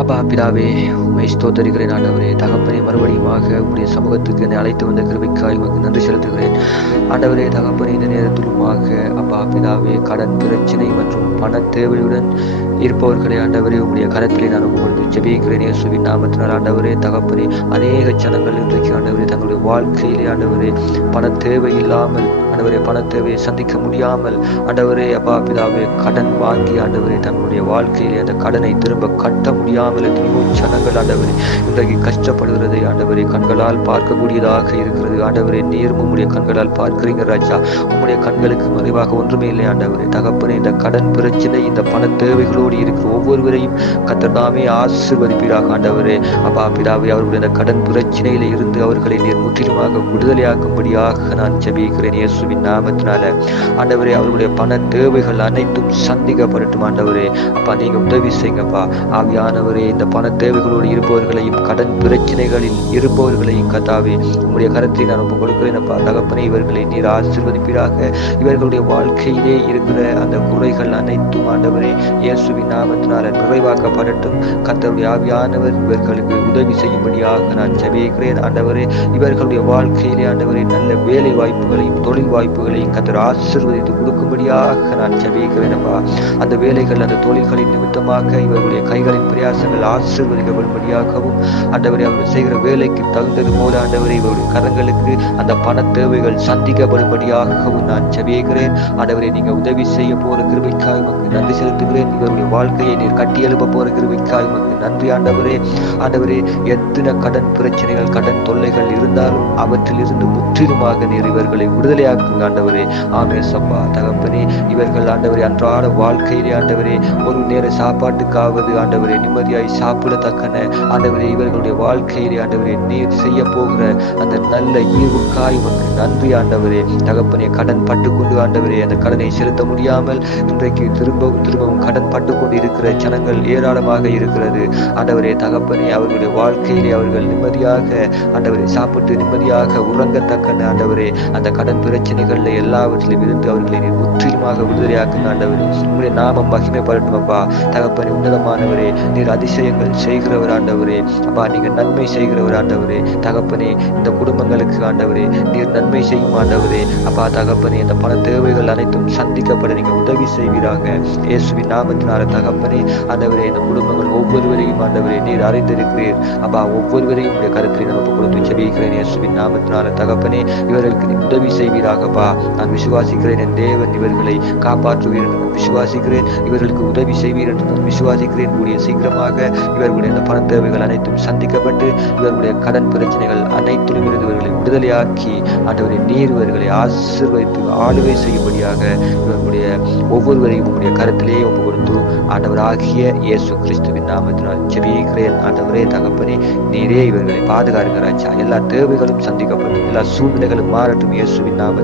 அப்பா பிதாவே உண்மை ஸ்தோத்தரிக்கிறேன். ஆண்டவரே தகப்பனை மறுபடியுமாக உங்களுடைய சமூகத்துக்கு என்னை அழைத்து வந்த கிருபிக்காய் உங்களுக்கு நன்றி செலுத்துகிறேன். ஆண்டவரே தகப்பனை இந்த நேரத்திலுமாக அப்பா பிதாவே கடன் பிரச்சனை மற்றும் பண தேவையுடன் இருப்பவர்களை ஆண்டவரே உங்களுடைய கரத்திலே நான் உங்களுக்கு ஜெபிக்கிறேன். இயேசுவின் நாமத்தினால் ஆண்டவரே தகப்பனே அநேக ஜனங்கள் இன்றைக்கு ஆண்டவரே தங்களுடைய வாழ்க்கையிலே ஆண்டவரே பண தேவை இல்லாமல் ஆண்டவரே பண தேவையை சந்திக்க முடியாமல் ஆண்டவரே அப்பா பிதாவே கடன் வாங்கி ஆண்டவரே தங்களுடைய வாழ்க்கையிலே அந்த கடனை திரும்ப கட்ட முடியாமல் எத்தனையோ ஜனங்கள் ஆண்டவரே. இன்றைக்கு கஷ்டப்படுகிறதை ஆண்டவரே. கண்களால் பார்க்கக்கூடியதாக இருக்கிறது. ஆண்டவரே நீரும் உம்முடைய கண்களால் பார்க்கிறீங்க ராஜா. உம்முடைய கண்களுக்கு மறைவாக ஒன்றுமே இல்லை ஆண்டவரே. தகப்பனே இந்த கடன் பிரச்சனை இந்த பண தேவைகளோடு இருக்கிற ஒவ்வொருவரையும் கத்தர்தாமே ஆசிர்வதிப்பீராக ஆண்டவரே. அப்பா பிதாவே அவர்களுடைய அந்த கடன் பிரச்சனையில இருந்து அவர்களை நீர் முற்றிலுமாக விடுதலையாக்கும்படியாக நான் ஜபிக்கிறேன் இயேசுவின் நாமத்தினால. ஆண்டவரே அவர்களுடைய பண தேவைகள் அனைத்தும் சந்திக்கப்படட்டும் ஆண்டவரே. அப்பா நீங்க உதவி செய்யுங்கப்பா. ஆவியானவர் இந்த பண தேவைகளோடு இருப்பவர்களையும் கடன் பிரச்சனைகளில் இருப்பவர்களையும் கத்தாவே உங்களுடைய கருத்தை நான் ரொம்ப கொடுக்கிறேன். தகப்பனை தகப்பனே இவர்களை நீர் ஆசிர்வதிப்பீராக. இவர்களுடைய வாழ்க்கையிலே இருக்கிற அந்த குறைகள் அனைத்தும் ஆண்டவரே இயேசுவின் நாமத்தினால நிறைவாக்கப்படட்டும். கத்தருடைய ஆவியானவர் இவர்களுக்கு உதவி செய்யும்படியாக நான் ஜெபிக்கிறேன். ஆண்டவரே இவர்களுடைய வாழ்க்கையிலே ஆண்டவரே நல்ல வேலை வாய்ப்புகளையும் தொழில் வாய்ப்புகளையும் கத்தர் ஆசிர்வதித்து கொடுக்கும்படியாக நான் ஜெபிக்கிறேன். அந்த வேலைகள் அந்த தொழில்களின் நிமித்தமாக இவர்களுடைய கைகளின் பிரயாசங்கள் ஆசிர்வதிக்கப்படும்படியாகவும் ஆண்டவரை அவர்கள் செய்கிற வேலைக்கு தகுந்தது போல ஆண்டவரை இவருடைய கரங்களுக்கு அந்த பண தேவைகள் சந்திக்கப்படும்படியாகவும் நான் ஜபிக்கிறேன் ஆண்டவரை நீங்க உதவி செய்ய போற கிருபிக்காக நன்றி செலுத்துகிறேன். இவருடைய வாழ்க்கையை நீர் கட்டி எழுப்ப போற கிருவிக்காய் உமக்கு நன்றி ஆண்டவரே. ஆண்டவரே எத்தனை கடன் பிரச்சனைகள் கடன் தொல்லைகள் இருந்தாலும் அவற்றில் இருந்து முற்றிலுமாக நீர் இவர்களை விடுதலையாக்குங்க ஆண்டவரே. ஆமே சப்பா தகப்பனே இவர்கள் ஆண்டவரே அன்றாட வாழ்க்கையிலே ஆண்டவரே ஒரு நேர சாப்பாட்டுக்காவது ஆண்டவரே நிம்மதியாய் சாப்பிடத்தக்கன ஆண்டவரே இவர்களுடைய வாழ்க்கையிலே ஆண்டவரே நீர் செய்ய போகிற அந்த நல்ல ஈவுக்காய் உமக்கு நன்றி ஆண்டவரே. தகப்பனே கடன் பட்டுக்கொண்டு ஆண்டவரே அந்த கடனை செலுத்த முடியாமல் இன்றைக்கு திரும்பவும் திரும்பவும் கடன் பட்டுக்கொண்டு இருக்கிற ஜனங்கள் ஏராளமாக இருக்கிறது. ஆண்டவரே தகப்பனே அவர்களுடைய வாழ்க்கையிலே அவர்கள் நிம்மதியாக ஆண்டவரை சாப்பிட்டு நிம்மதியாக உறங்கத்தக்கன ஆண்டவரே அந்த கடன் பிரச்சனைகள்ல எல்லாவற்றிலும் இருந்து அவர்களை முற்றிலுமாக விடுதலையாக்குங்க ஆண்டவரே. உங்களுடைய நாமம் மகிமைப்படட்டும் அப்பா. தகப்பனே உன்னதமானவரே நீர் அதிசயங்கள் செய்கிறவர் ஆண்டவரே. அப்பா நீங்க நன்மை செய்கிறவர் ஆண்டவரே. தகப்பனே இந்த குடும்பங்களுக்கு ஆண்டவரே நீர் நன்மை செய்யும் ஆண்டவரே. அப்பா தகப்பனே இந்த பண தேவைகள் அனைத்தும் சந்திக்கப்பட நீங்க உதவி செய்வீராக. இயேசுவின் நாமத்தினால தகப்பனே ஆண்டவரே இந்த குடும்பங்கள் ஒவ்வொருவரையும் ஆண்டவரே நீர் அறிந்திருக்கிறீர். அப்பா ஒவ்வொருவரையும் உடைய கருத்தில் நமக்கு கொடுத்து செபிக்கிறேன் இயேசுவின் நாமத்தினால தகப்பனே இவர்களுக்கு உதவி செய்வீராகப்பா. நான் விசுவாசிக்கிறேன். என் தேவன் இவர்களை காப்பாற்றுவீர் விசுவாசிக்கிறேன். இவர்களுக்கு உதவி செய்வீர் என்று நான் விசுவாசிக்கிறேன். கூடிய சீக்கிரமாக இவர்களுடைய இந்த பண தேவைகள் அனைத்தும் சந்திக்கப்பட்டு இவர்களுடைய கடன் பிரச்சனைகள் அனைத்திலும் இருந்து இவர்களை விடுதலையாக்கி ஆண்டவரை நீர் இவர்களை ஆசிர்வதித்து ஆளுகை செய்யும்படியாக இவர்களுடைய ஒவ்வொருவரையும் உங்களுடைய கருத்திலேயே ஒப்பு கொடுத்து ஆண்டவராகிய இயேசு கிறிஸ்துவின் நாமத்தினால் ஜெபிக்கிறேன். ஆண்டவரே தகப்பனே நீரே இவர்களை பாதுகாருங்க எல்லா தேவைகளும் சந்திக்கப்படும் எல்லா சூழ்நிலைகளும் மாறட்டும் இயேசுவின் நாமத்தில்